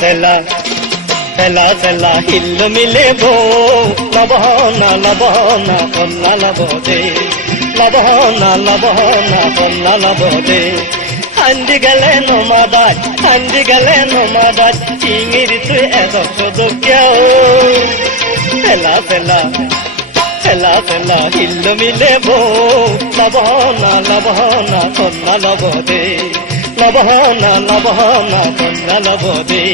সেলা সেলা সেলা hill মিলে বো লবহনা লবহনা কন্যা লবদে লবহনা লবহনা কন্যা লবদে হান্দি গেলে নমাদাজ চিঙির তুই এত সদক্যাও সেলা সেলা সেলা সেলা হিল মিলে বো লবহনা লবহনা কন্যা লবদে লবহনা লবহনা কন্যা লবদে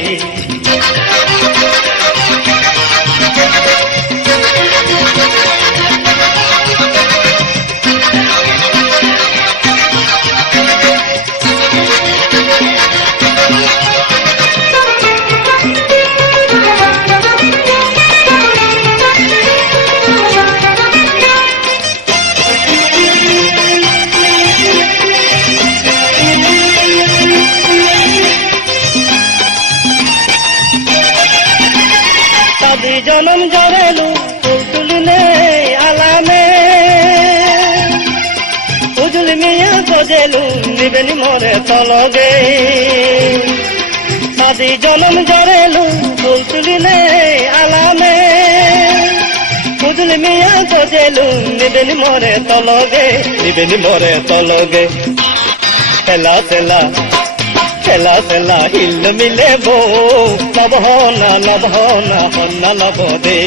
জনম জরেলু তুলতুলনে আলামে উজুল মিয়া গজেলু নিবেনি মরে তলগে সাদি জনম জরেলু তুলতুলনে আলামে উজুল মিয়া গজেলু নিবেনি মরে তলগে সেলা সেলা সেলা সেলা হিল মিলে বো লবহনা লবহনা হন্না লবদে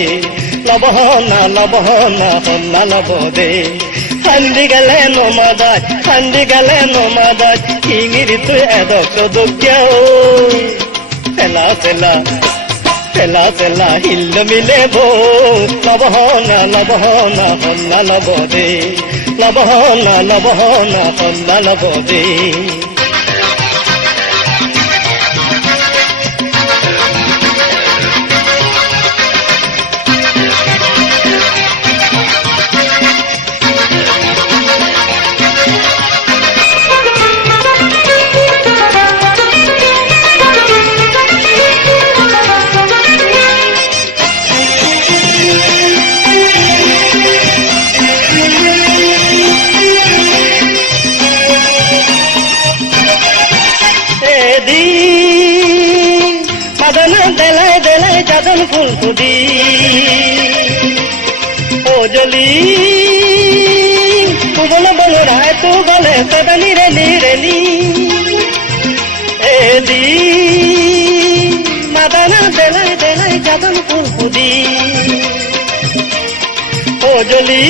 লবহনা লবহনা হন্না লবদে হান্দি গেলে নমাদাজ চিঙির তুই এদক সদক্যাও সেলা সেলা সেলা সেলা হিল মিলে বো লবহনা লবহনা হন্না লবদে লবহনা লবহনা হন্না লবদে চাদন ফুল খুদি ও জলি তু বলো রায় তু বলে সদা নিরেলি এদি মাদানা দেলাই চাদন ফুল খুদি ও জলি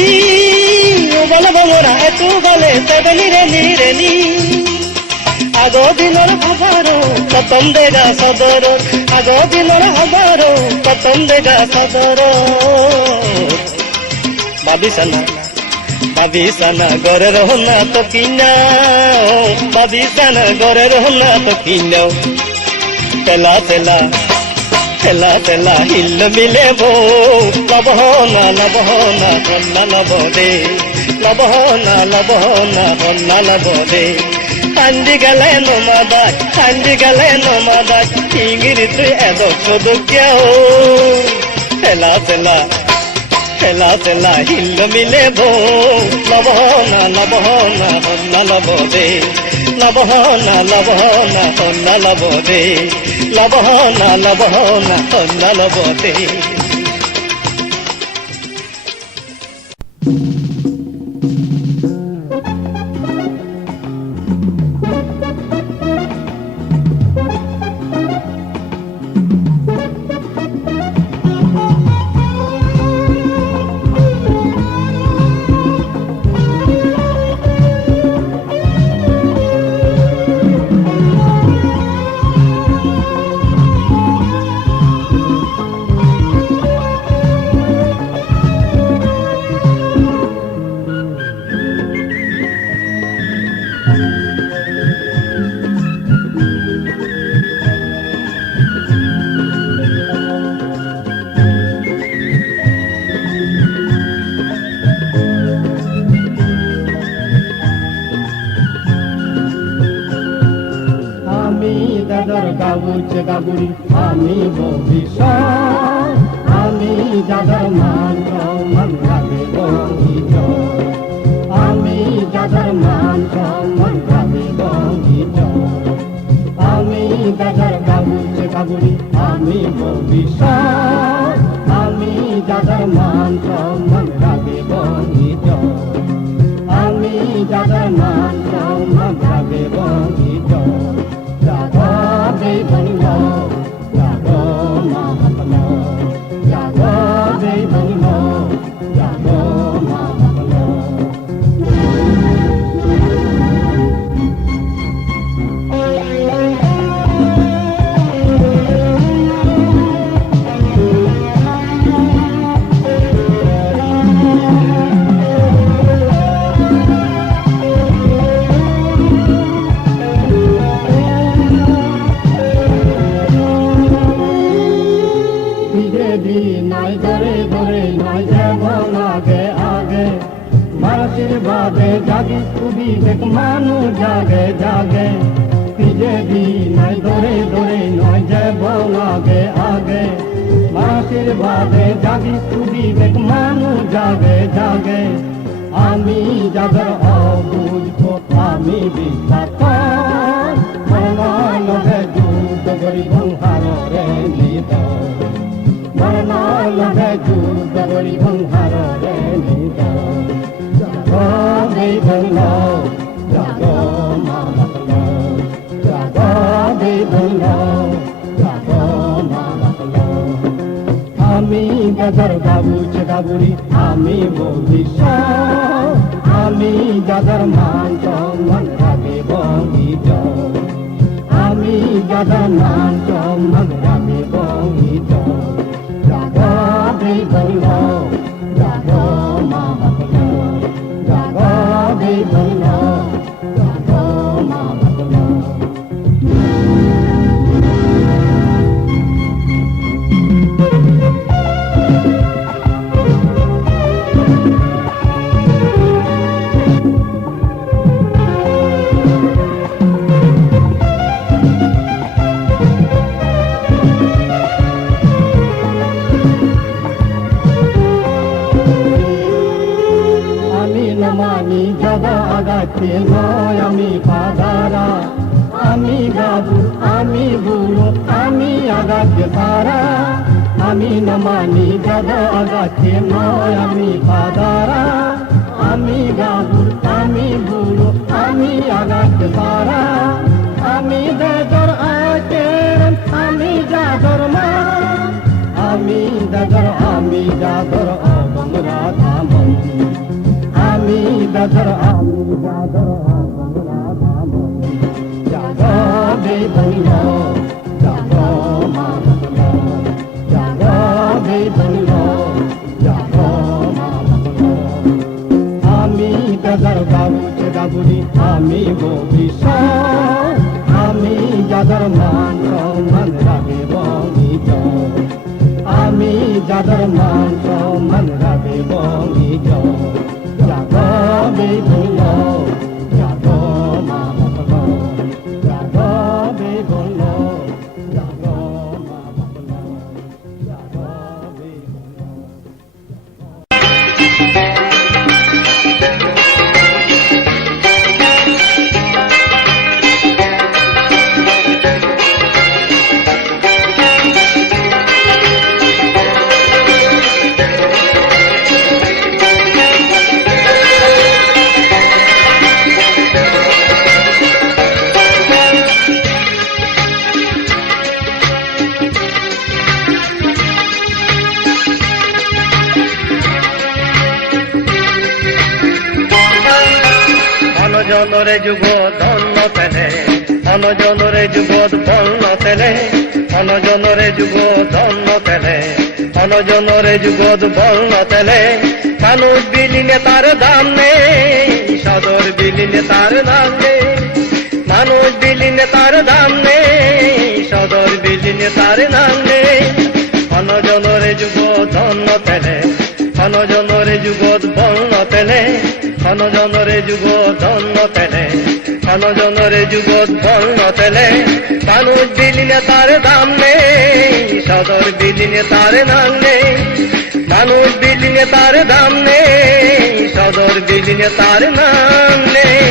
বলো রায় তু বলে সদা নিরেলি আগো দিনর খবর প্রথম দেগা সদর আগো দিনর খবর প্রথম দেগা সদর ভাবিসানা গরে রহনা তো কিনাও ভাবিসানা গরে রহনা তো কিনাও সেলা সেলা সেলা সেলা হিল মিলে বো লবহনা লবহনা হন্না লবদে লবহনা লবহনা হন্না লবদে হান্দি গেলে নমাদাজ চিঙির তুই এদক সদক্যাও সেলা সেলা সেলা সেলা হিল মিলে বো লবহনা লবহনা হন্না লবদে লবহনা লবহনা হন্না লবদে লবহনা লবহনা হন্না লবদে গাবুরি আমি ভবিষ্যৎ আমি যাদের মান সম্মান রাখিব আমি যাদের মান সম্মান রাখিব আমি যাদের গাবুরি ভবিষ্যৎ আমি যাদের মান সম্মান রাখিব ইজ্জত আমি যাদের মান সম্মান রাখিব ইজ্জত জাগো দেবঙ্গ জাগো মহাত্মা জাগো দেবঙ্গ জাগো মহাত্মা নাই ধরে ধরে নাই যাব আগে আগে আশীর্বাদে জাগি খুবই দেখ মানুষ জাগে জাগে বিজেপি নাই ধরে ধরে নয় যাব আগে আগে আশীর্বাদে জাগি খুবই দেখ মানুষ জাগে জাগে আমি যাদের অবুঝবো আমি বিখ্যাত লগে যুদ্ধ করি ভঙ্গারে নিত লগে যুদ্ধ করি ভঙ্গারে নিত জাগো দেবঙ্গ জাগো মহাত্ম জাগো দেবঙ্গ জাগো মহাত্ম আমি যাদের বাবু চেকাবুড়ি আমি ভবিষ্যৎ আমি যাদের মান সম্মান রাখিব ইজ্জত আমি যাদের মান সম্মান রাখিব ইজ্জত জাগো দেবঙ্গ জাগো মহাত্ম জাগো দেবঙ্গ জাগো মহাত্ম মানি জগা আগাচ্ছে নয় আমি পাদারা আমি গাবু আমি বুড়ো আমি আগাচ্ছে তারা আমি ন মানি জগা আগাচ্ছে নয় আমি পাদারা আমি গাবু আমি বুড়ো আমি আগাচ্ছে তারা আমি দাদর আচের আমি যাদর মা আমি দাদর অবংরা ধামন আমি দাদর অবংরা ধামন জাগো দেবঙ্গ জাগো মহাত্ম জাগো দেবঙ্গ জাগো মহাত্ম আমি দাদর বাবু চেকাবুড়ি আমি ভবিষ্যৎ আমি যাদের মান সম্মান রাখিব ইজ্জত আমি যাদের মান সম্মান রাখিব ইজ্জত জাগো দেবঙ্গ জাগো মহাত্ম জাগো দেবঙ্গ জাগো মহাত্ম জাগো দেবঙ্গ অনজনরে যুগ ধন্য তেলে অনজনরে যুগ ধন্য তেলে অনজনরে যুগ ধন্য তেলে অনজনরে যুগ ধন্য তেলে মানুষ বিলিনে তার দাম নেই সদর বিলিনে তার দাম নেই মানুষ বিলিনে তার দাম নেই সদর বিলিনে তার নাম নেই অনজনরে যুগ ধন্য তেলে অনজনরে যুগ ধন্য তেলে অনজনরে যুগ ধন্য তেলে অনজনরে যুগ ধন্য তেলে মানুষ বিলিনে তার দাম নেই সদর বিলিনে তার নাম নেই মানুষ বিলিনে তার দাম নেই সদর বিলিনে তার নাম নেই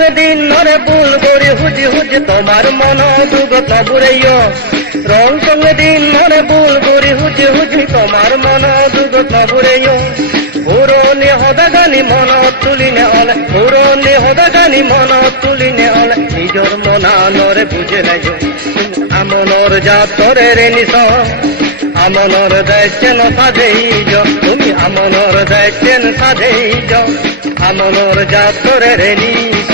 সঙ্গে দিন নরে বুল গরি হুজি হুজি তোমার মন দুগত বুড়েয় রং সঙ্গে দিন নরে বুল গরি হুজি হুজি তোমার মন দুগত বুড়েয় পুরনি হদা গানি মন তুলিনে অলে পুরনি হদা গানি মন তুলিনে অলে নিজর মনা নরে বুঝে নাই আমনর জাতরে রে নিস আমনর দেখছেন সাধেই তুমি আমনর দেখছেন সাধেই আমনর জাতরে রে নিস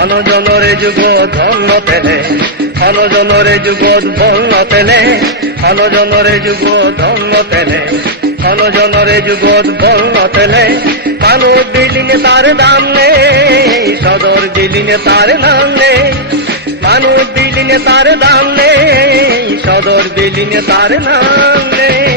অনজনরে যুগ ধন্য তেলে অনজনরে যুগ ধন্য তেলে অনজনরে যুগ ধন্য তেলে অনজনরে যুগ ধন্য তেলে মানুষ বিল্ডিংয়ে তার দাম নেই সদর বিল্ডিংয়ে তার নাম নেই মানুষ বিল্ডিংয়ে তার দাম নেই সদর বিল্ডিংয়ে তার নাম নেই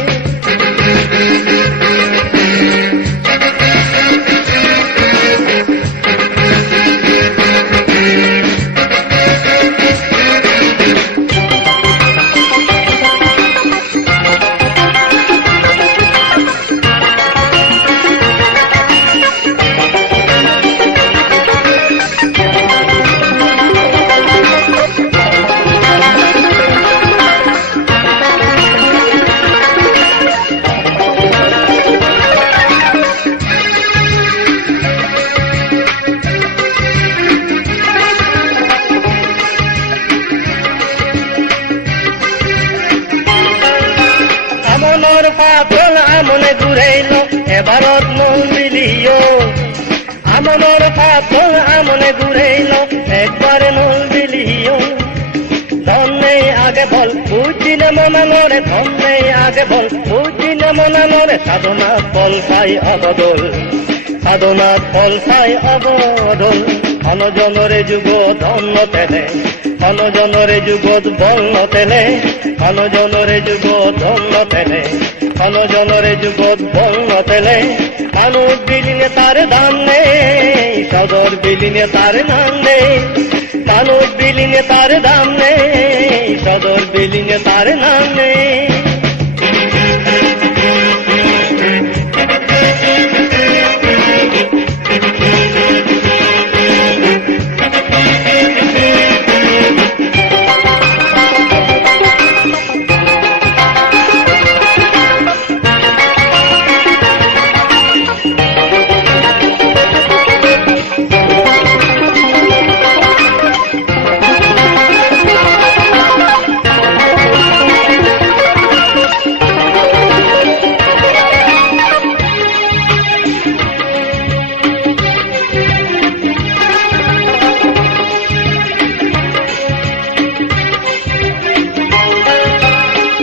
আমনর পাতল আমনে ঘুরাইল এবারত মন দিলিও আমনর পাতল আমনে ঘুরাইল একবারে মন দিলিও ধন নেই আগে বল বুঝি না মনা নরে ধন নেই আগে বল বুঝি না মনা নরে সাধনা ফল পাই অবদল সাধনা ফল পাই অবদল অনজনরে যুগ ধন্য তেলে অনজনরে যুগ বন্য তেলে অনজনরে যুগ ধন্য তেলে অনজনরে যুগ বন্য তেলে মানুষ বিলিনে তার দাম নেই সদর বিলিনে তার নাম নেই মানুষ বিলিনে তার দাম নেই সদর বিলিনে তার নাম নেই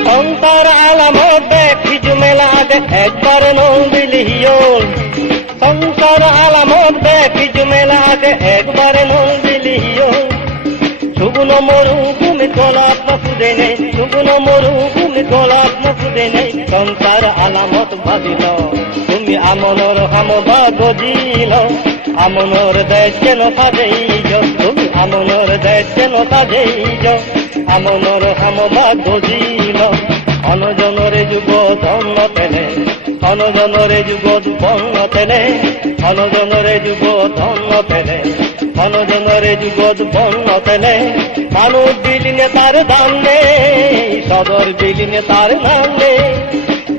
সংসার আলামত দেখি জুমেলা আগে একবার নন্দিলিও সংসার আলামত দেখি জুমেলা আগে একবার নন্দিলিও সুগুণ মরু তুমি গোলাপ নকুদে নেই সুগুণ মরু তুমি গোলাপ নকুদে নেই সংসার আলামত ভাবিল তুমি আমনর হামবা গজিল আমনর দেখছেন সাজেই তুমি আমনর দেখছেন সাজেই আমনর হামবা গজিল অনজনরে যুগ ধন্য তেলে অনজনরে যুগ ধন্য তেলে অনজনরে যুগ ধন্য তেলে অনজনরে যুগ ধন্য তেলে মানুষ বিলিনে তার দাম নেই সদর বিলিনে তার নাম নেই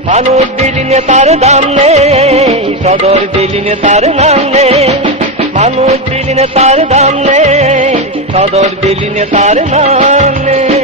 মানুষ বিলিনে তার দাম নেই সদর বিলিনে তার নাম নেই মানুষ বিলিনে তার দাম নেই সদর বিলিনে তার নাম নেই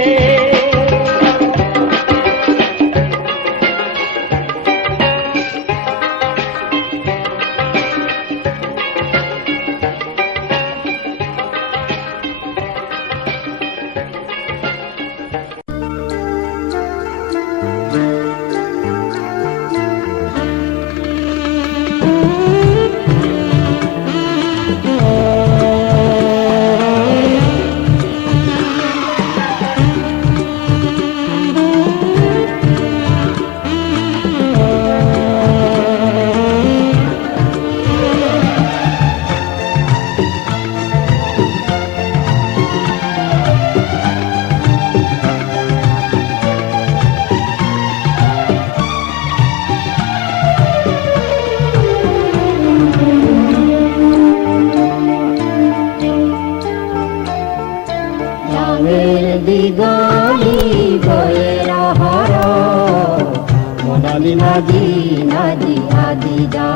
নাজি নাজি আদি যা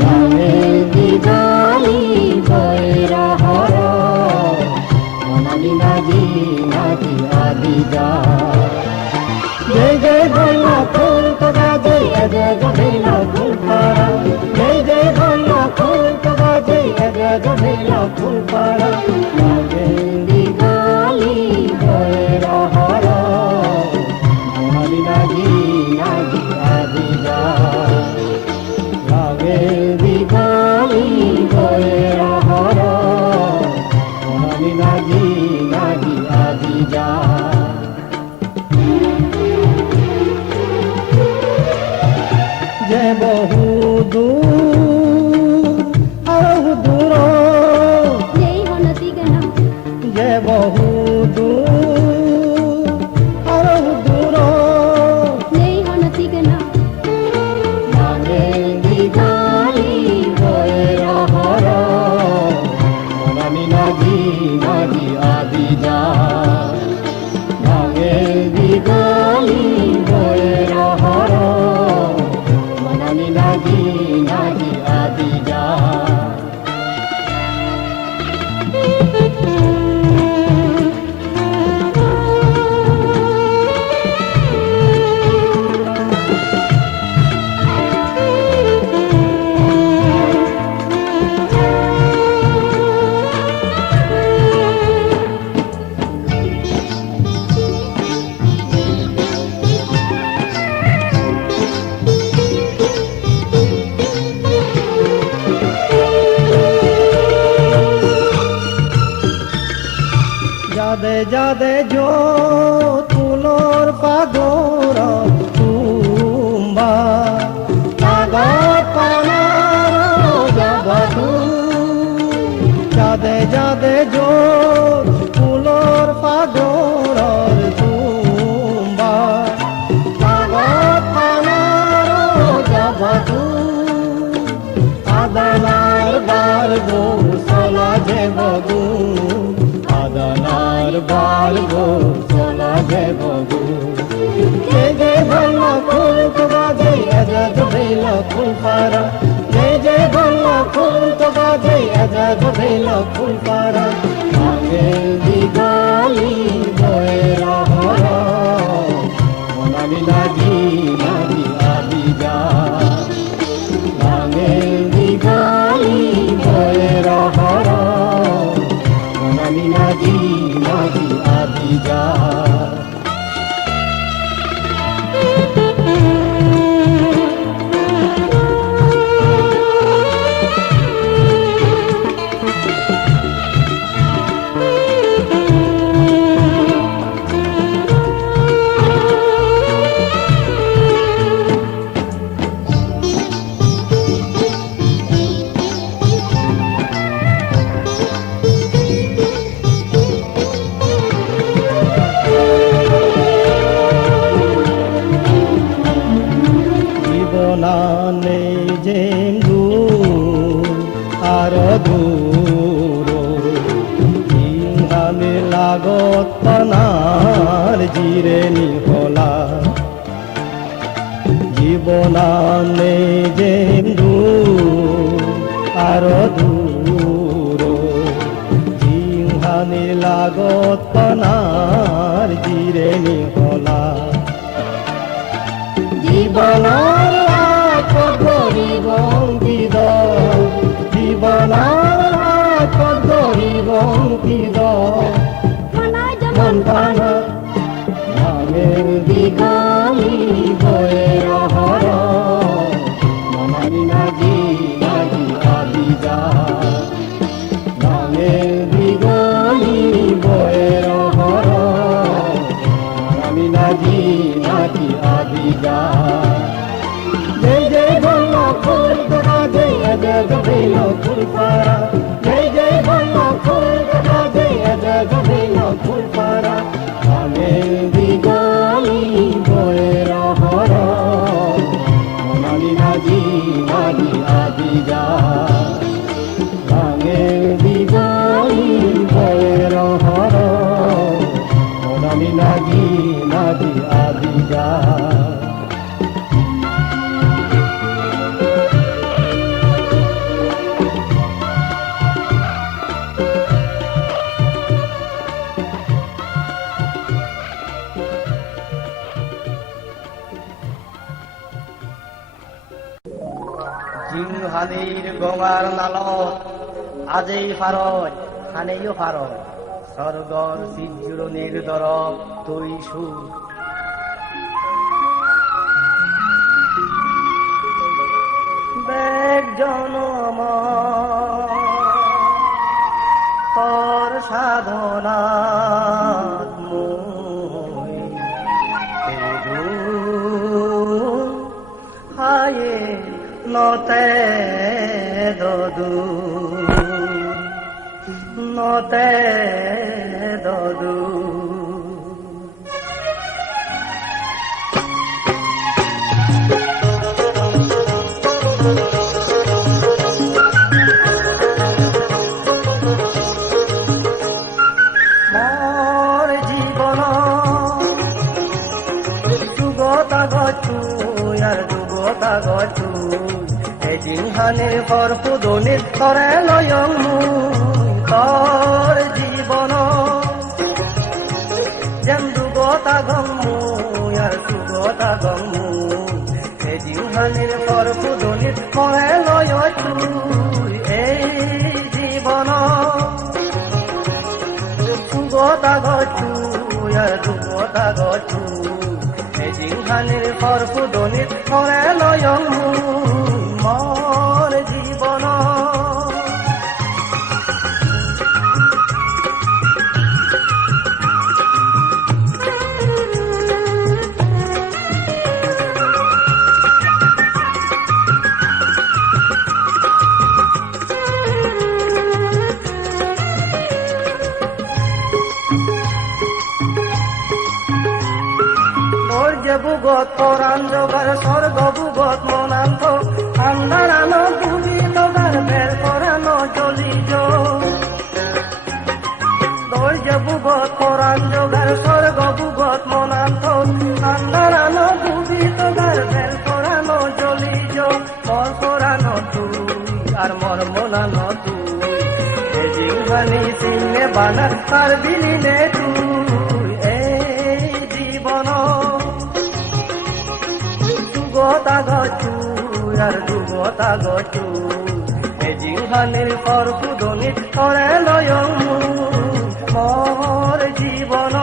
গানে দিগালি বৈরা হর মনালি নাজি নাজি আদি যা জয় জয় বলা ফুল তো গাজে জয় জয় ফুল পারা জয় জয় বলা ফুল তো গাজে জয় জয় ফুল পারা গানে দিগালি বৈরা হর মনালি নাজি নাজি আদি যা গানে দিগালি বৈরা হর মনালি নাজি নাজি আদি যা যে বহু দূর আরো দূর নেই হনতি গনা যে বহু দূর আরো দূর নেই হনতি গনা গানে দিগালি বৈরা হর মনালি নাজি নাজি আদি যা গানে দিগালি বৈরা হর মনালি নাজি নাজি আদি যা যাদে যাদে যো তুলোর পাগর তুম্বা পাগর পানার যাবধু যাদে যাদে যো তুলোর পাগর তুম্বা পাগর পানার যাবধু আদানার বার গো সলা যে বগু আদানার বার গো চলা যে বগু যে বলল ফুল তো বাজে আজাদ বেল ফুল পারা যে বলল ফুল তো বাজে আজাদ বেল ফুল পারা আগে দিগালি বৈরা হর মনালি নাজি নাজি আদি যা গানে দিগালি বৈরা হর মনালি নাজি নাজি আদি যা জীবনানে যে দূর আর দূর ইহানে লাগত পানার জিরে নিহলা জীবনানে যে দূর আর দূর ইহানে লাগত পানার জিরে নিহলা জীবনার করি বঙ্কিদ জীবনার করি বঙ্কিদ মনায় মন যেমন পানা নামের দিগালি বৈরা হর মনালি নাজি নাজি আদি যা নামের দিগালি বৈরা হর চোৱাৰ নালত আজি ফাৰয় খানেও ফাৰয় স্বৰ্গৰ চিজুৰণিৰ দৰৱ তৈ সুৰ বেগ জনম তৰ সাধনাত মই হায়ে নতে দদু নতে দদু মোৰ জীবন যুগতা গছু আর যুগতা গছু এদিন হানে বরপুদনিত করে লয়ং তোর জীবন যেন যুগতা গমু আর যুগতা গমু এদিন হানে বরপুদনিত করে লয়ছু এই জীবন যুগতা গছু আর যুগতা গছু জিংহানির পরপুদনিত করে লয়ং মোর জীবন বুগত পরাণ জগার স্বর্গ বুগত মনান্ত আন্ধারানো বুঝি তোগার বের করানো চলিজ দৈর্য বুগত পরাণ জগার স্বর্গ বুগত মনান্ত আন্ধারানো বুঝি তোগার বের করানো চলিজ মর করানো তুই আর মর মনানো তুই এ জিংহানি সিংহে বানার আর বিলিনে তুই এই জীবন যুগতা গছু আর যুগতা গছু এ জিংহানির পরপুদনিত করে লয়ং মোর জীবন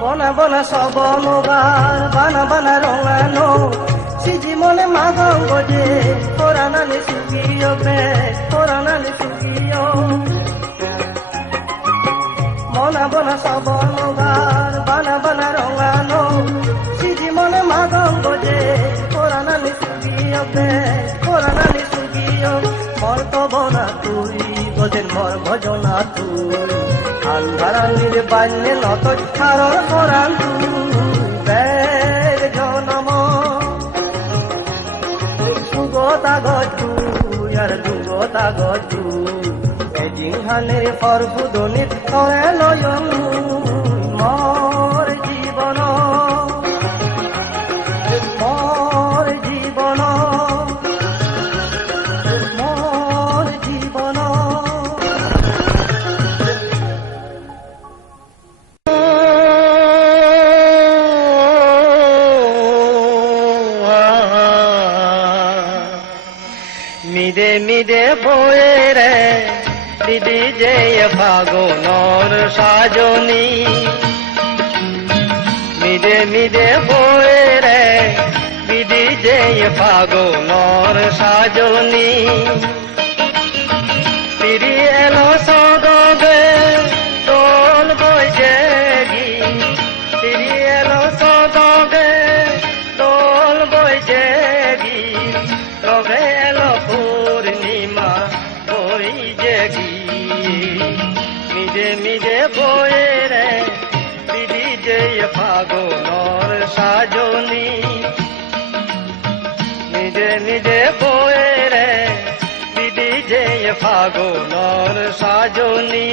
বনা বনা সব নগার বানা বানা রঙানো সিজি মনে মাগং গজে কোরানানি সুগিও বে কোরানানি সুগিও বনা বনা সব নগার বানা বানা রঙানো সিজি মনে মাগং গজে কোরানানি সুগিও বে কোরানানি সুগিও মর তো বনা তুই গজের মর ভজনা তুই আন্ধারানির বান্যে নত ছাড়র করান বের জনম সুগতা গছু আর দুগতা গছু এ জিংহানের পরপুদনিত করে লয়ং মোর জীবন মোর জীবন মোর জীবন মিদে মিদে বয়ে রে দিদি যে ফাগুনর সাজনী মিদে মিদে বয়ে রে দিদি যে ফাগুনর সাজনী ফিরি এলো সদবে দোল বইছে গি ফিরি এলো সদবে দোল বইছে গি তবে এলো পূর্ণিমা বই জেগি মিদে মিদে বয়ে রে দিদি যে ফাগুনর সাজনী মিদে মিদে বয়ে রে দিদি যে ফাগুনর সাজনী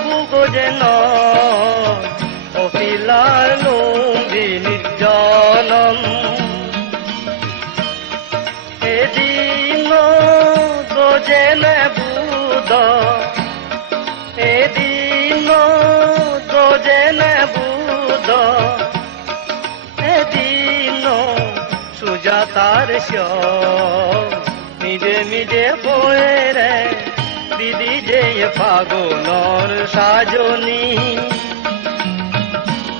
বুগো যেন অপিলার লুম্বিনী জনম এদিন গোজেন বুদ এদিন গোজেন বুদ এদিন সুজাতার নিজে নিজে বয়ে রে দিদি যে ফাগুনর সাজনী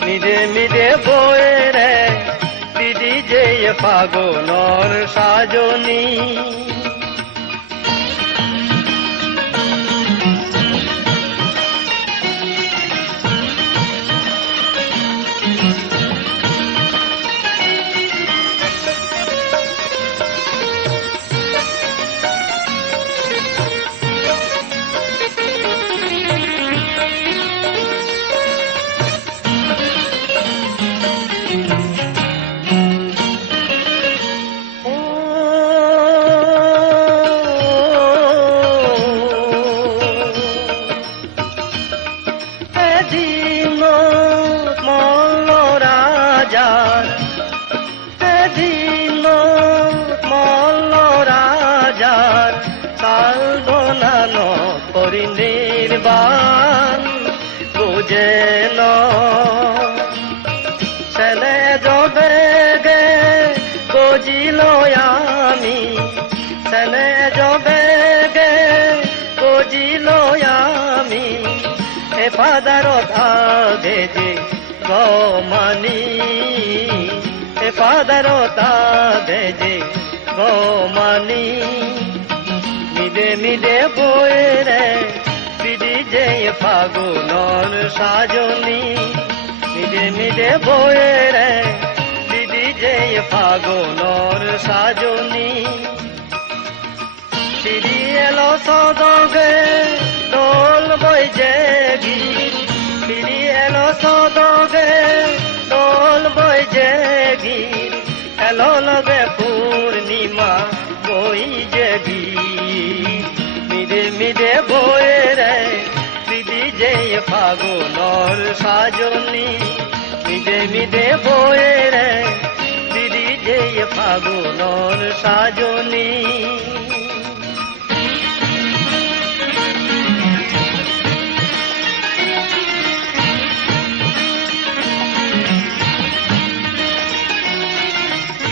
নিজে নিজে বয়ে রে দিদি যে ফাগুনর সাজনী নির্বাণ বুঝেন ছেলে যবে গে বুঝিল আমি ছেলে যবে গে বুঝিল আমি এ পাদার ধাগে যে গমানি এ পাদার ধাগে যে গমানি মিদে মিদে বয়ে রে দিদি যে ফাগুনর সাজনী মিদে মিদে বয়ে রে দিদি যে ফাগুনর সাজনী ফিরি এলো সদগে দোল বইজে গীত ফিরি এলো সদগে দোল বইজে গীত এলো লগে পূর্ণিমা বইজে গীত মিদে মিদে বয়ে রে দিদি যে ফাগুনর সাজনী মিদে মিদে বয়ে রে দিদি যে ফাগুনর সাজনী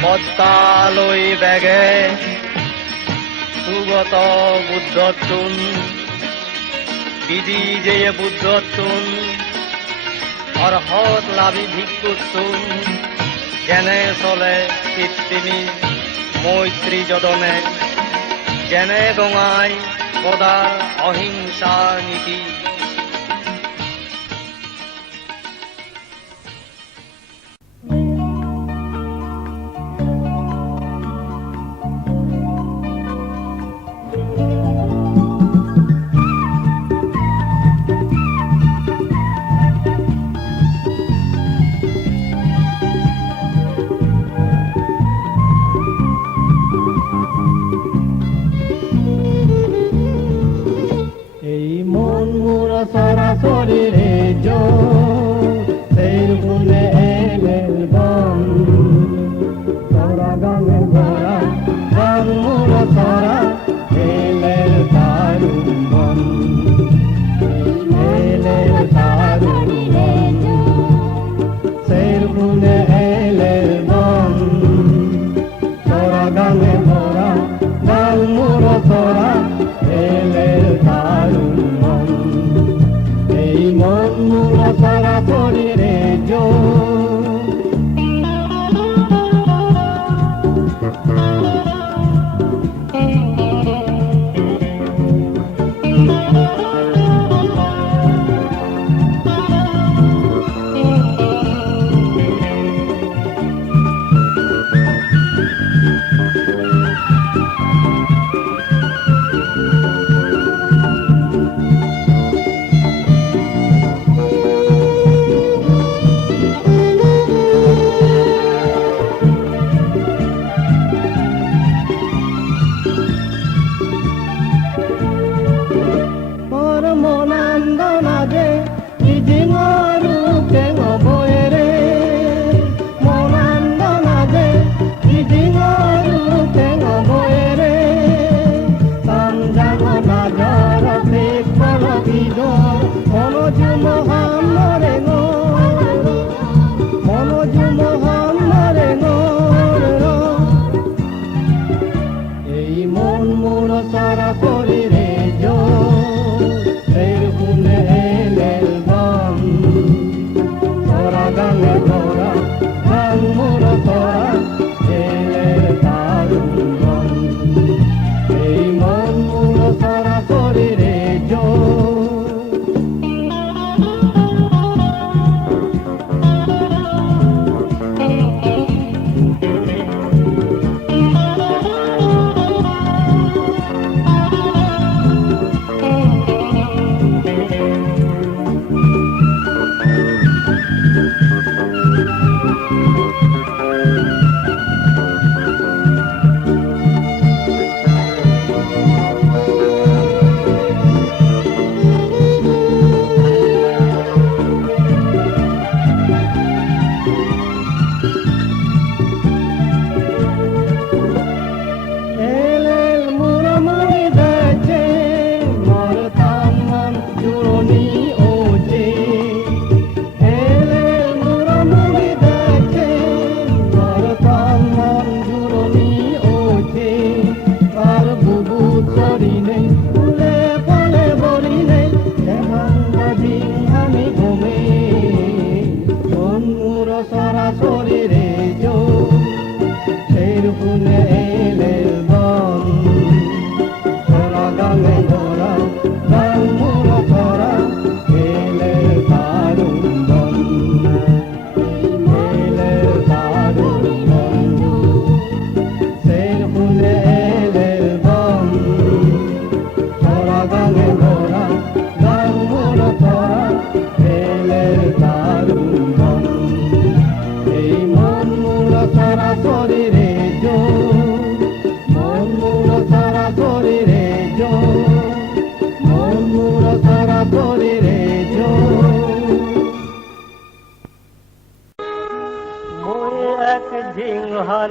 পদ্মালই বেগে সুগত বুদ্ধতুন দিদি যে বুদ্ধতুন অর্হত লাভি ভিক্ষুতুন যেনে চলে কীর্তিনী মৈত্রী যদনে যেনে গঙাই সদা অহিংসা নীতি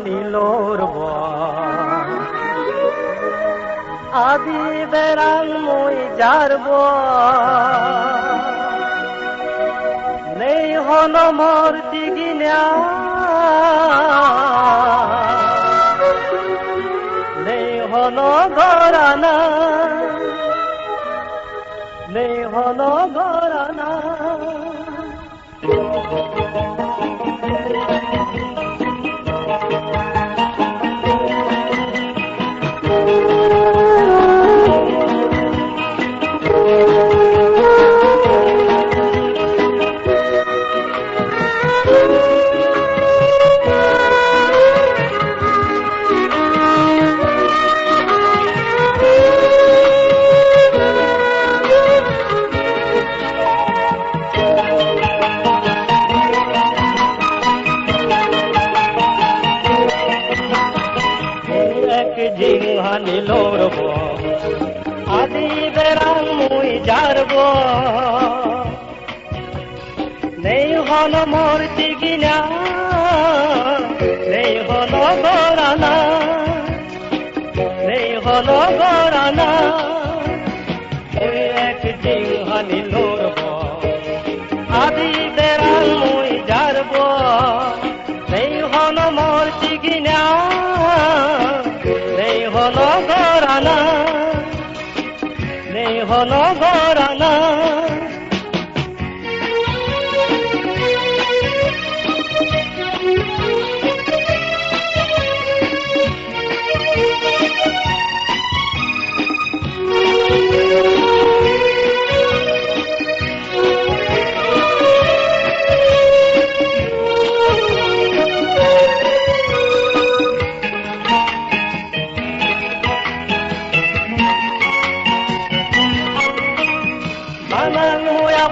নীলোর বন আদি বেড়াং মই যারব নেই হন মোর দিগিনা নেই হন গরানা নেই হন গরানা নীলোর বন আদি বেড়াং মই যারব নেই হন মোর দিগিনা নেই হন গরানা নেই হন গরানা ওই এক জিংহা নীলোর বন আদি বেড়াং মই যারব নেই হন মোর দিগিনা নেই হন গরানা নেই হন গরানা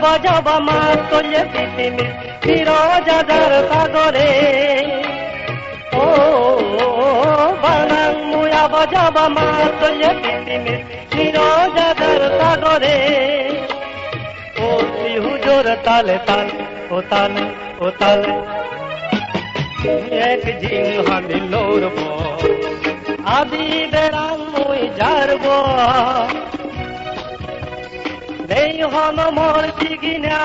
বাজাবা মাছ তোলে পৃথিবীর চিরজাদার সাগরে ও বানাং মুয়া বাজাবা মাছ তোলে পৃথিবীর চিরজাদার সাগরে ও হুজুর তালে তাল ও তালে ও তালে এক জিংহা নীলোর বন আদি বেড়াং মই যারব নেই হন মোর দিগিনা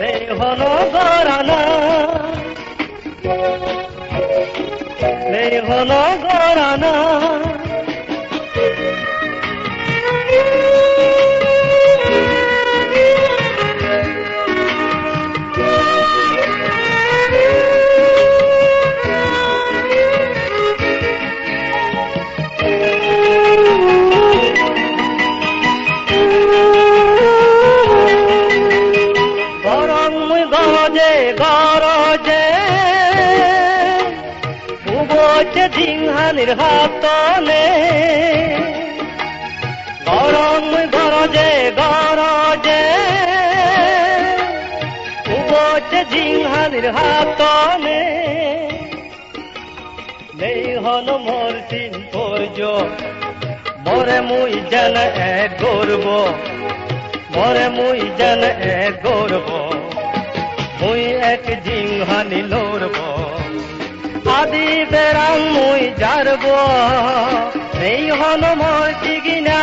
নেই হন গরানা নেই হন গরানা গরজে উবচে জিংহানির হাতনে গরম গরজে গরজে উবচে জিংহানির হাতনে নেই হন মোর দিন পর্য মরে মুই যেন এক গর্ব মরে মুই যেন এক গর্ব মুই এক জিংহা নীলোর বন আদি বেড়াং মুই যারব নেই হন মোর দিগিনা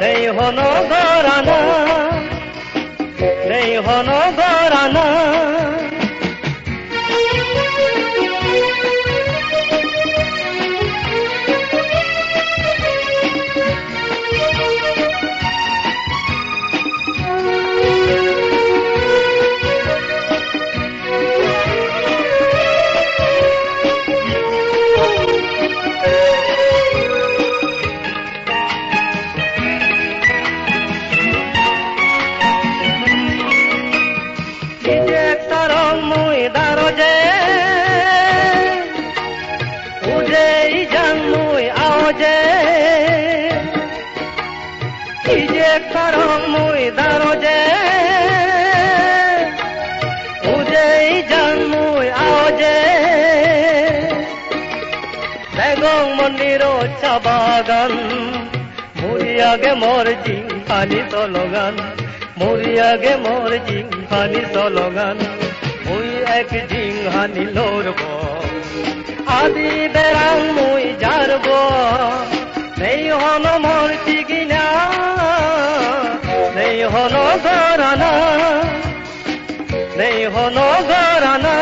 নেই হন গরানা নেই হন গরানা karong mui daroje ujei jang mui aoje begong moniro chabagan muriage mor jingani sologan muriage mor jingani sologan মুই এক জিংহা নীলোর আদি বেড়াং মুই জারব নেই হন মোর চিগিনা নেই হন গরানা নেই হন গরানা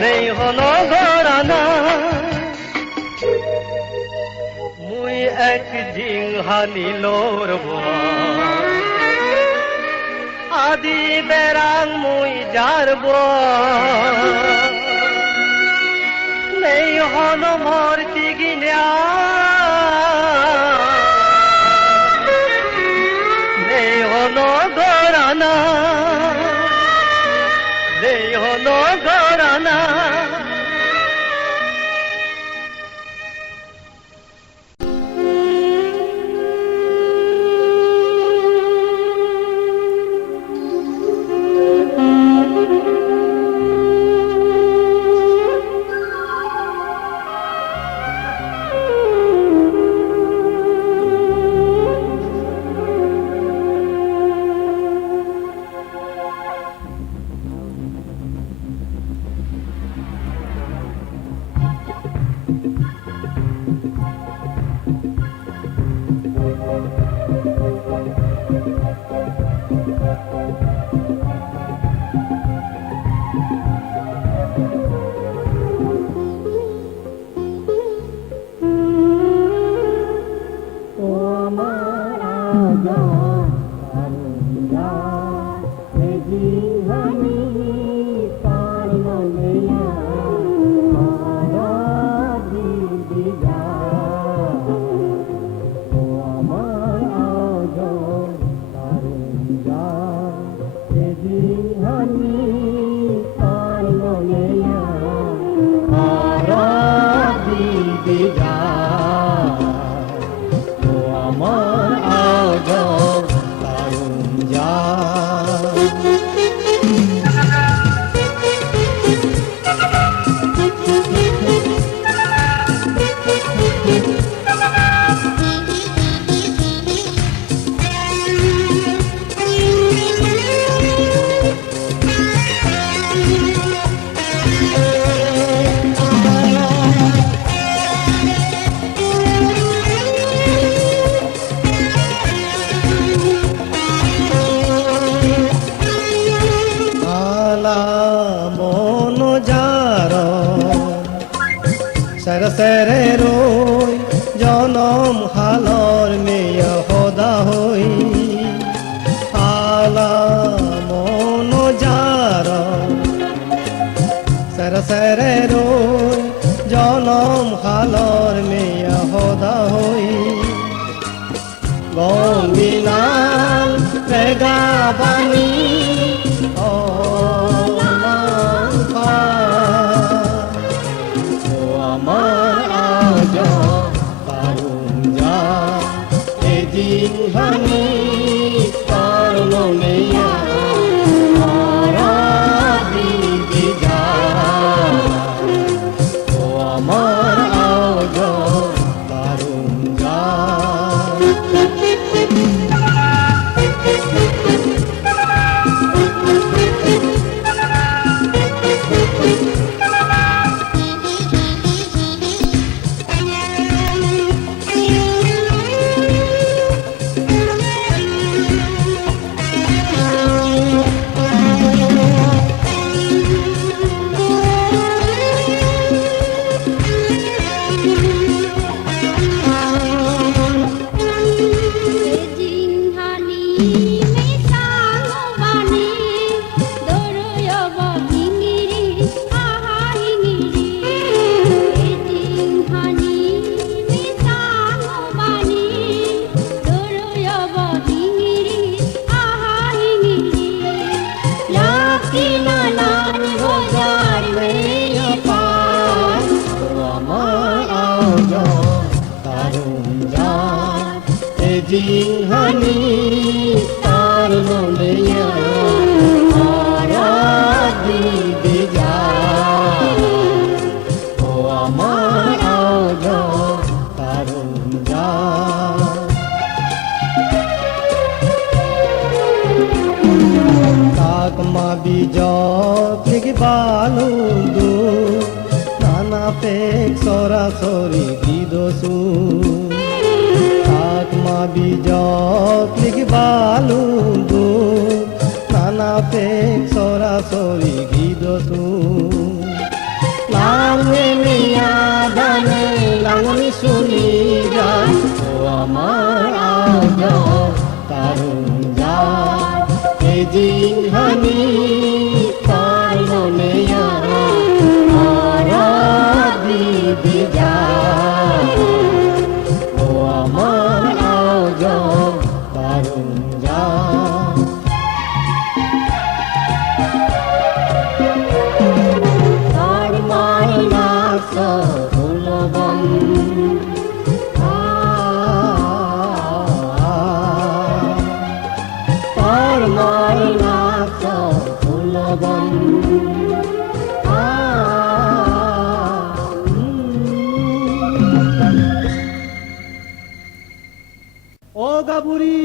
নেই হন গরানা মুই এক জিংহা নীলোর আদি বেড়াং মুই জারব নেই হন মোর চিগিনা নেই হন গরানা নেই হন গরানা সরে রই জনম হালর মেয় হদা হই আলা মন যার সরে রই জনম হালর মেয় হদা হই গঙ্গিনাল রেগা বাণী জিহানি তার নলেয়া আরা দিদি যা ও আমার আজ তারুণ যা তাক ma bijot ligi balundu nana pek sora sori gidosu tak ma bijot ligi balundu nana pek sora sori gidosu lange miya dane langni suni gan o amar ajo tarun জিহানি পারনে আরাদি বিজা ও আমার আজ দারুণ যা তার মাইনা ফুলবন ও গাবুরি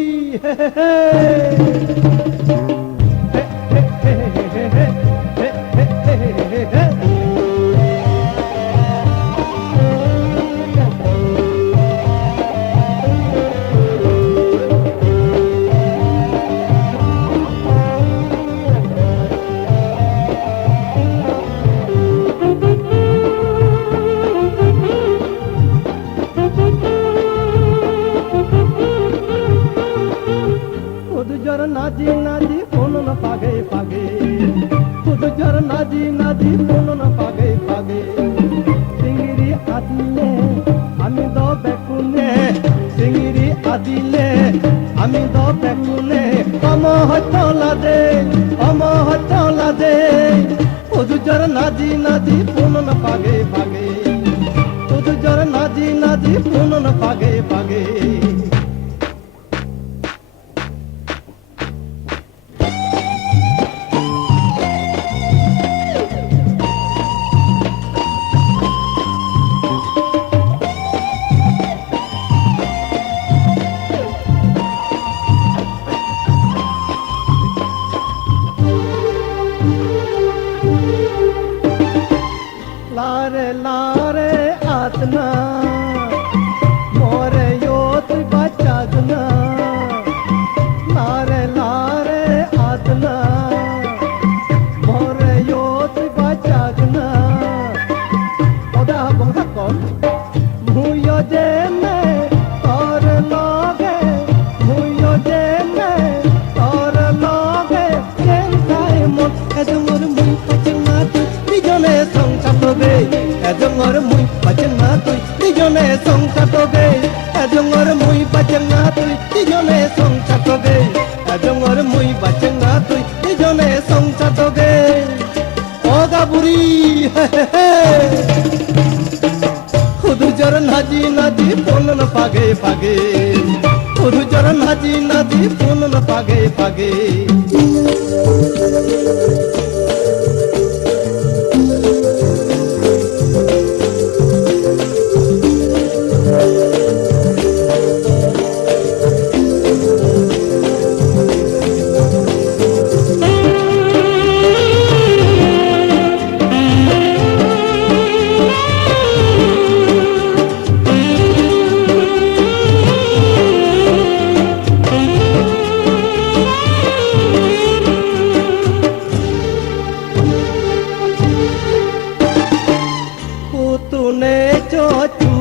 নাজি নাজি ফোন না পাগে পাগে খুদ জর নাজি নাজি ফোন না পাগে পাগে সিঙ্গিরি আদিলে আমি দ বেকুনে সিঙ্গিরি আদিলে আমি দ বেকুনে অম হতলা দে খুদ জর নাজি নাজি ফোন না পাগে পাগে খুদ জর নাজি নাজি ফোন না পাগে পাগে लारे लारे आतना मोरे योत बचागना लारे लारे आतना मोरे योत बचागना ओदा बंगा कोन मुयो जे में और लोगे मुयो जे में और लोगे केंताय मोट एदमर मुई पचना तू निजने संचातोगे एदमर मुई पचना तू निजने संचातोगे एदमर मुई पचना तू निजने संचातोगे एदमर मुई पचना तू निजने संचातोगे ओ गाबुरी खुद जर नाजी नाजी फोन न पागे पागे खुद जर नाजी नाजी फोन न पागे पागे तूने चोचू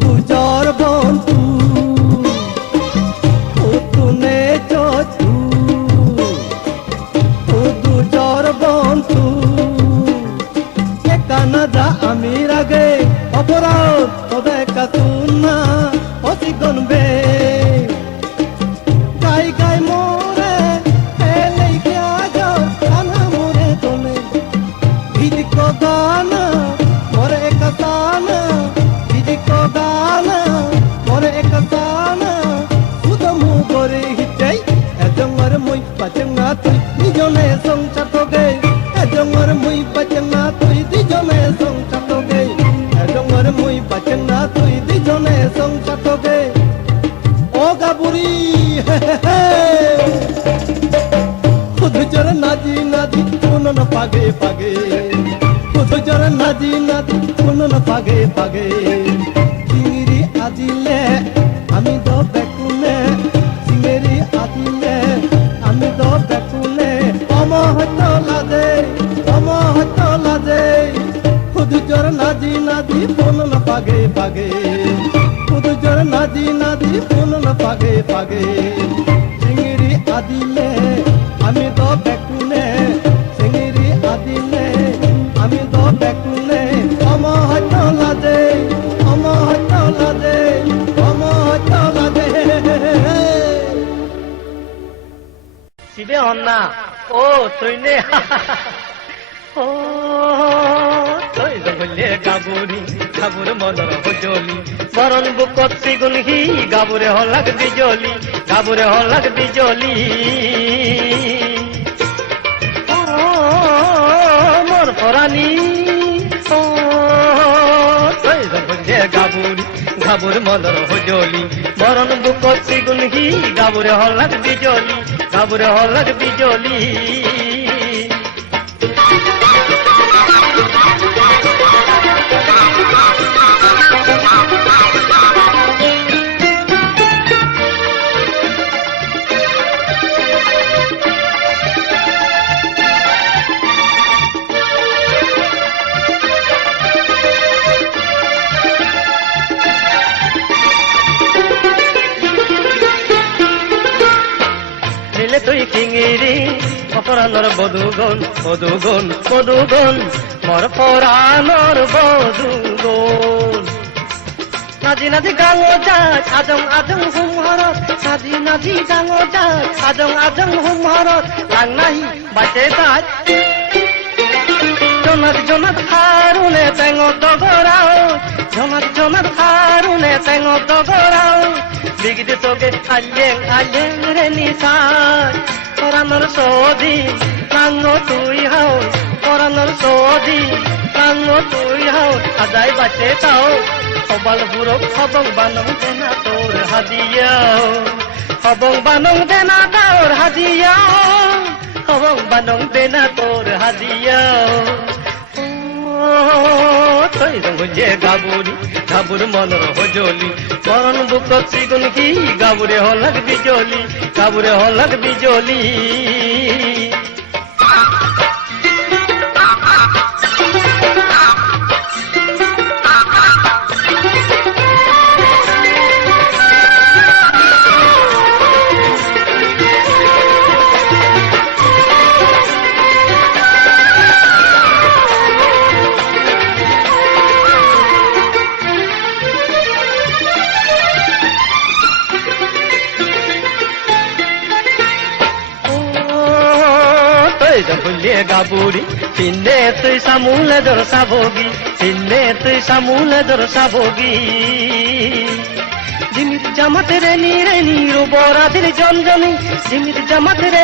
तू जर बंतु तूने चोचू तू जर बंतु कानाडा आमिर आगे अपराध तदे कातुना অতি গনবে গাই গাই মোরে এলে গিয়া যাও কানা মোরে তোলে ভিদিকো গানা মোরে কাতানা ভিদিকো গানা মোরে কাতানা সুদমু গরে হিটাই এজঙ্গর মুই পাচঙ্গা তুই নিজনে সংচাতগে এজঙ্গর মুই পাচঙ্গা তুই দিজনে সংচাতগে এজঙ্গর মুই পাচঙ্গা তুই দিজনে সংচাতগে ও গাবুরি হে হে হে পাগে পাগে শুধু জোর নাজি নাজি ফুনন পাগে পাগে চিংড়ি আজিলে আমি তো বেকুনে চিংড়ি আজিলে আমি তো বেকুনে অমহত লাজে শুধু জোর নাজি নাজি ফুনন পাগে পাগে শুধু জোর নাজি নাজি ফুনন পাগে পাগে চিংড়ি আজিলে আমি তো বেকুনে চিংড়ি আজিলে আমি তো বেকুনে অমহত লাজে শিবে অন্না ও তৈনে ও তৈ বললে গাবুরি গাবুর মদর হজলি বরণ বুকত সিগুন হি গাবুরে হলাক বিজলি গাবুরে হলাক বিজলি ও মোর পরানি ও তৈ বললে গাবুরি গাবুর মদর হজলি বরণ বুকত সিগুন হি গাবুরে হলাক বিজলি গাবুরে হলাক বিজলি তুই কিঙিরি অপরাণর বধুগণ বধুগণ বধুগণ মর পরাণর বধুগণ নাজি নাজি গাঙো যাক আজং আজং হুম হরত নাজি নাজি গাঙো যাক আজং আজং হুম হরত লাং নাহি বাঁচে তাজ জনাত জনাত হারুনে তেঙ দগরাও জনাত জনাত হারুনে তেঙ দগরাও বিগিতে তোকে আল্লেং আল্লেং রে নিশান পরাণর সদি লাঙ্গো তুই হাও পরাণর সদি লাঙ্গো তুই হাও আদায় বাঁচে তাও হবাল বুড়ো হবং বানং দেনা তোর হাদিয়াও হবং বানং দেনা তোর হাদিয়াও হবং বানং দেনা তোর হাদিয়াও তৈ রঙে গাবুরি গাবুর মনর হজলি বরণ বুকত সিগুন কি গাবুরে হলাক বিজলি গাবুরে হলাক বিজলি বললে গাবুরি চিন্নে তুই সামুলে ধর সাবগি চিন্নে তুই সামুলে ধর সাবগি জিমিত জামাত রে নিরু বরাদির জঞ্জনি জিমিত জামাত রে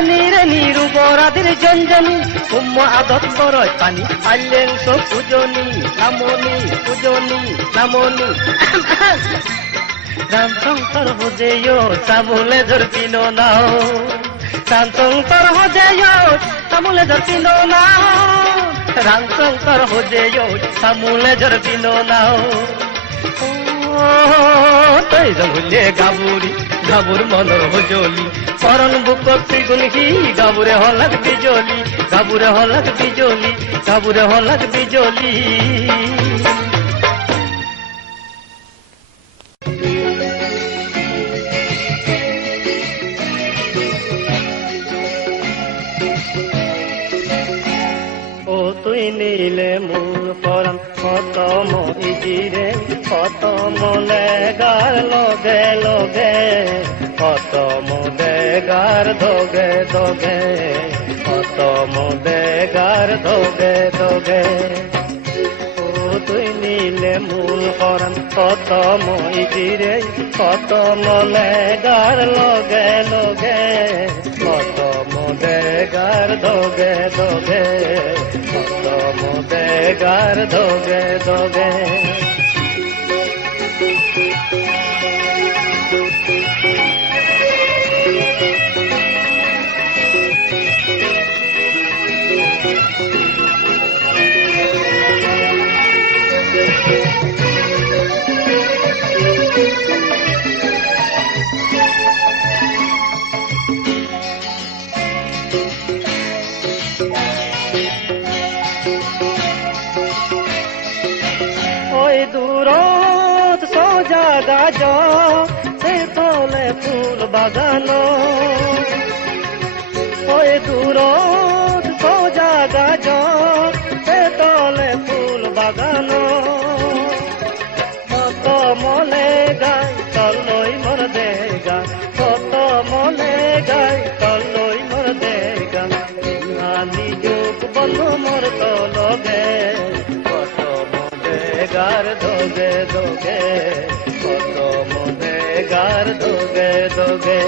নিরু বরাদির জঞ্জনি উম্ম আদত বরয় পানি আল্লেং সো পূজনি নামনি পূজনি নামনি রাম শঙ্কর বুঝেও সামুলে ধর পিনো নাও রাম শঙ্কর হজেও সামুলে ধর পিনো নাও রাম শঙ্কর হজেও সামুলে ধর পিনো নাও তৈ রঙে গাবুরি গাবুর মনর হজলি পরণ বুকত সিগুন কি গাবুরে হলাক বিজলি গাবুরে হলাক বিজলি গাবুরে হলাক বিজলি তুই নীলে মূল পরাণ কত মইজিরে কত মনে গার লগে লগে কত মনে গার দগে দগে কত মনে গার দগে দগে ও তুই নীলে মূল পরাণ কত মইজিরে কত মনে গার লগে লগে কত মনে গার দগে দগে কত মনে গার দগে দগে বাগানো ওই দূরত সজা গাজর সে তলে ফুল বাগানো কত মলে গাই তলই মর দেগা কত মলে গাই তলই মর দেগা নিজুক বন্ধু মোর তলগে কত মলে গার দোগে দোগে কত মলে গার দোগে দোগে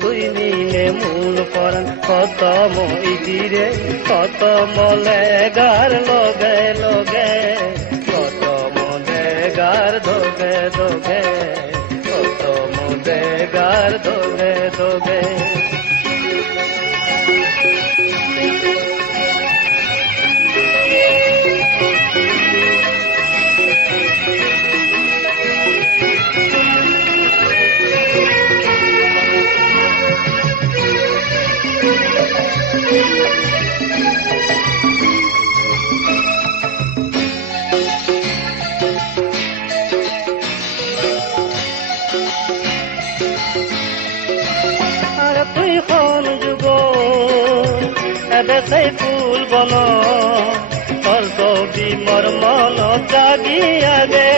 তুই নিয়ে মূল পরান কত মইজিরে কত মলে গার লগে লগে কত মলে গার দোগে দোগে কত মলে গার দোগে দোগে তুই কোন যুগ এবে সেই ফুল বন তোর ছবি মোর মন জাগি আগে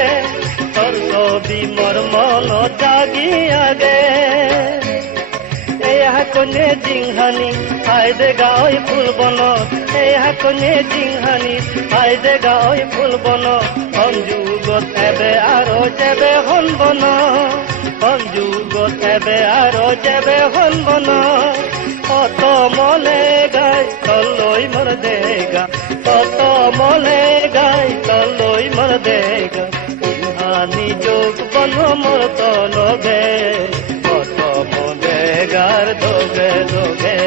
তোর ছবি মোর মন জাগি আগে এই হাকনে জিংহানি আইদে গাওই ফুল বন এই হাকনে জিংহানি আইদে গাওই ফুল বন যুগত এবে আরো যাবে হন বন যুগত এবে আরো যাবে হন বন কত মলে গাই তলই মর দেগা কত মলে গাই তলই মর দেগা হানি যোগ বন মোর তলগে কত মলে গার দোগে দোগে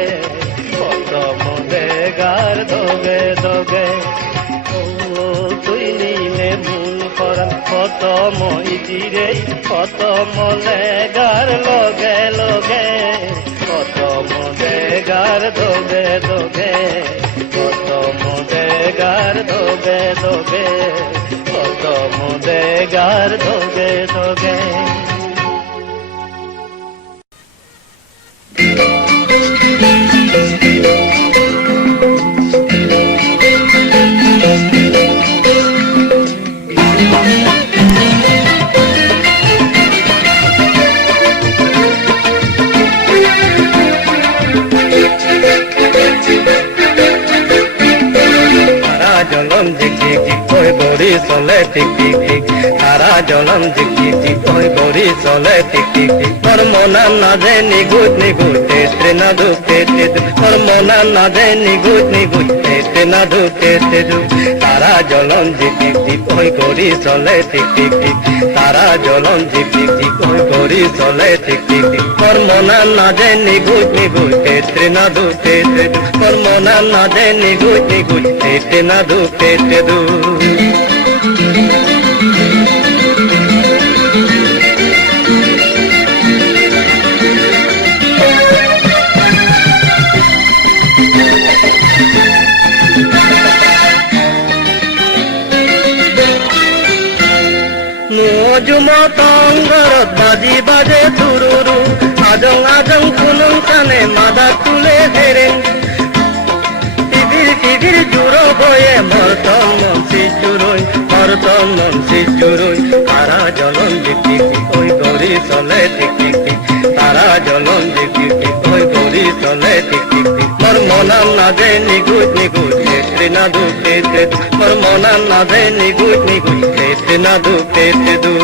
কত মলে গার দোগে দোগে তুই নিলে মূল করা কত মইজিরে কত মলে গার লগে লগে কত মলে গার দোগে দোগে কত মলে গার দোগে দোগে কত মলে গার দোগে দোগে জলম ঝিকি ওই বড়ি চলে টিক টিক টিক তারা জলম ঝিকি ওই বড়ি চলে টিক টিক টিক তোর মনা না দে নিগুত নিগুত তেতে না দুঃখ তেতে তোর মনা না দে নিগুত নিগুত তেতে না দুঃখ তেতে তারা জলম ঝিকি ওই বড়ি চলে টিক টিক টিক তারা জলম ঝিকি ওই বড়ি চলে টিক টিক টিক তোর মনা না দে নিগুত নিগুত তেতে না দুঃখ তেতে তোর মনা না দে নিগুত নিগুত তেতে না দুঃখ তেতে দু মজুমতঙ্গরত বাজি বাজে তুরুরু আজং আজং কুনুং কানে মাদা তুলে হেরেন পৃথিবীর জুড়ো বয়ে মরতন মন সিজুরই মরতন মন সিজুরই তারা জলন দিকি ওই গড়ি চলে টিকি তারা জলন দিকি ওই গড়ি চলে টিকি মোর মনাম না দে নিগুত নিগুত তেতে না দু তেতে মোর মনাম না দে নিগুত নিগুত তেতে না দু তেতে দু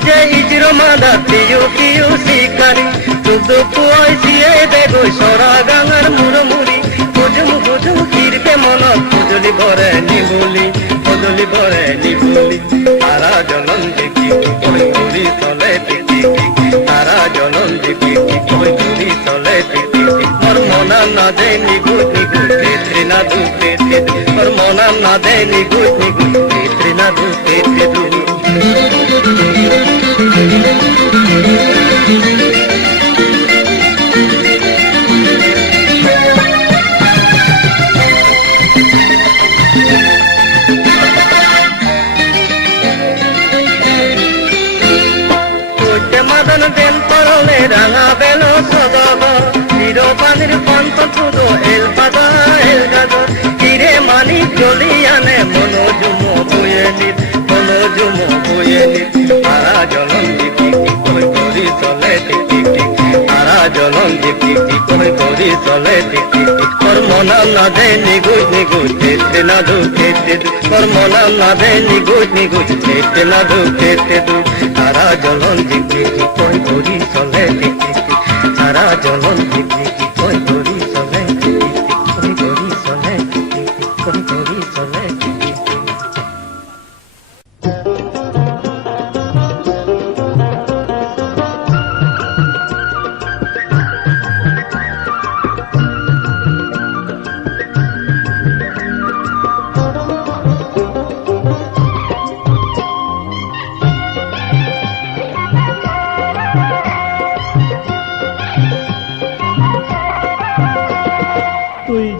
যে ইজরো মাদা পিউ পিউ শিকারি দুদু পুয় সিয়ে বেগো সরা গাঙার মুড়মুড়ি বুঝুম বুঝুম কিরকে মন পুজলি ভরে নিবুলি পুজলি ভরে নিবুলি তারা জলন দেখি ওই গুড়ি চলে টিকি তারা জলন দেখি ওই গুড়ি চলে টিকি মোর মনা না দে নিগুত নিগুত তেত্রি না দু তেতে মোর মনা না দে নিগুত নিগুত তেত্রি না দু তেতে দু জন বেল পরলে রাঙা বেল সদগ চিরপানির পন্ত ছুদো এল পাতা এল গাজর কিরে মানি চলি আনে মনোজুম বয়ে নিত মনোজুম বয়ে নিত তারা জলন দিকি কই করি চলে টিকি টিকি তারা জলন দিকি কই করি চলে টিকি কর্মনাম না দে নিগুজ নিগুজ খেতে না দু খেতে দু কর্মনাম না দে নিগুজ নিগুজ খেতে না দু খেতে দু তারা জলন দিকি কই করি চলে টিকি তারা জলন দিকি কই করি চলে টিকি কই করি চলে টিকি কই করি চলে টিকি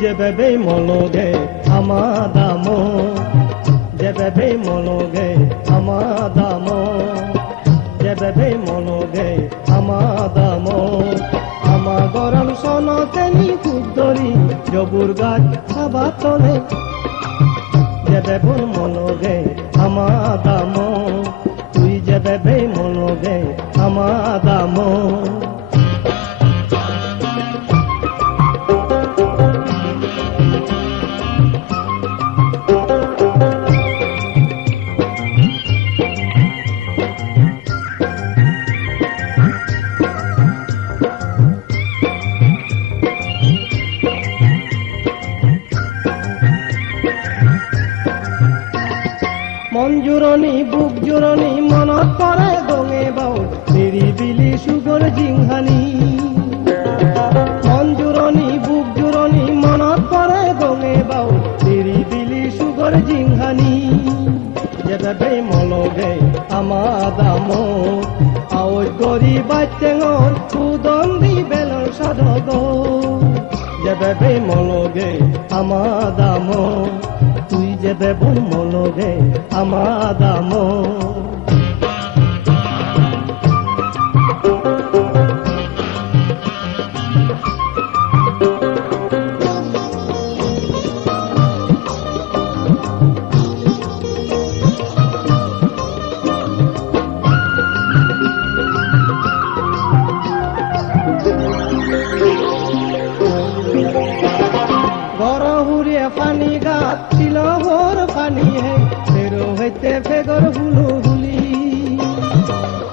যেভাবে মলগে আমাদাম যেভাবে মলগে আমাদাম যেভাবে মলগে আমাদাম আমা গরম সনতেনি কুদরি জবুর গাছ খাবা তলে যেভাবে মলগে আমাদাম তুই যেভাবে মলগে আমাদাম মন জুৰণি বুক জুৰণি মনত পৰে গঙে বাও নিৰিবিলি সুগৰ জিংহানি মন জুৰণি বুক জুৰণি মনত পৰে গঙে বাও নিৰিবিলি সুগৰ জিংহানি যেভাবে মলগে আমাদাম আওজ কৰি বাটেঙৰ সুদন্দি বেলৰ সাধক যেভাবে মলগে আমাদাম তুই যেভাবে মলগে আমাদাম গরহুরে পানি গাত ছিল ভোর পানি হে ফেরো হইতে ফেগর হুলু হুলি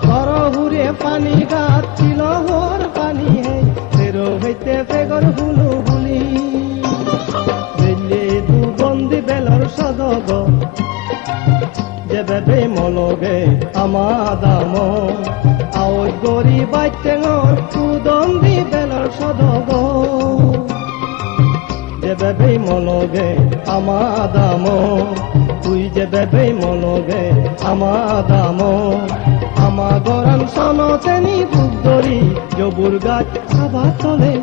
গরহুরে পানি গাত ছিল ভোর পানি হে ফেরো হইতে ফেগর হুলু হুলি বেলে দু বন্দি বেলর সদগ যেভাবে মলগে আমাদাম আওজ গরি বাইটেঙর সুদন্দি বেলর সদগ যেভাবে মলগে আমাদাম তুই যেভাবে মলগে আমাদাম আমা গরম সনতেনি বুক ধরি জবুর গাছ খাবা তলে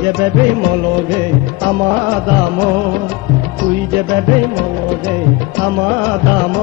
যেভাবে মলগে আমাদাম তুই যেভাবে মলগে আমাদাম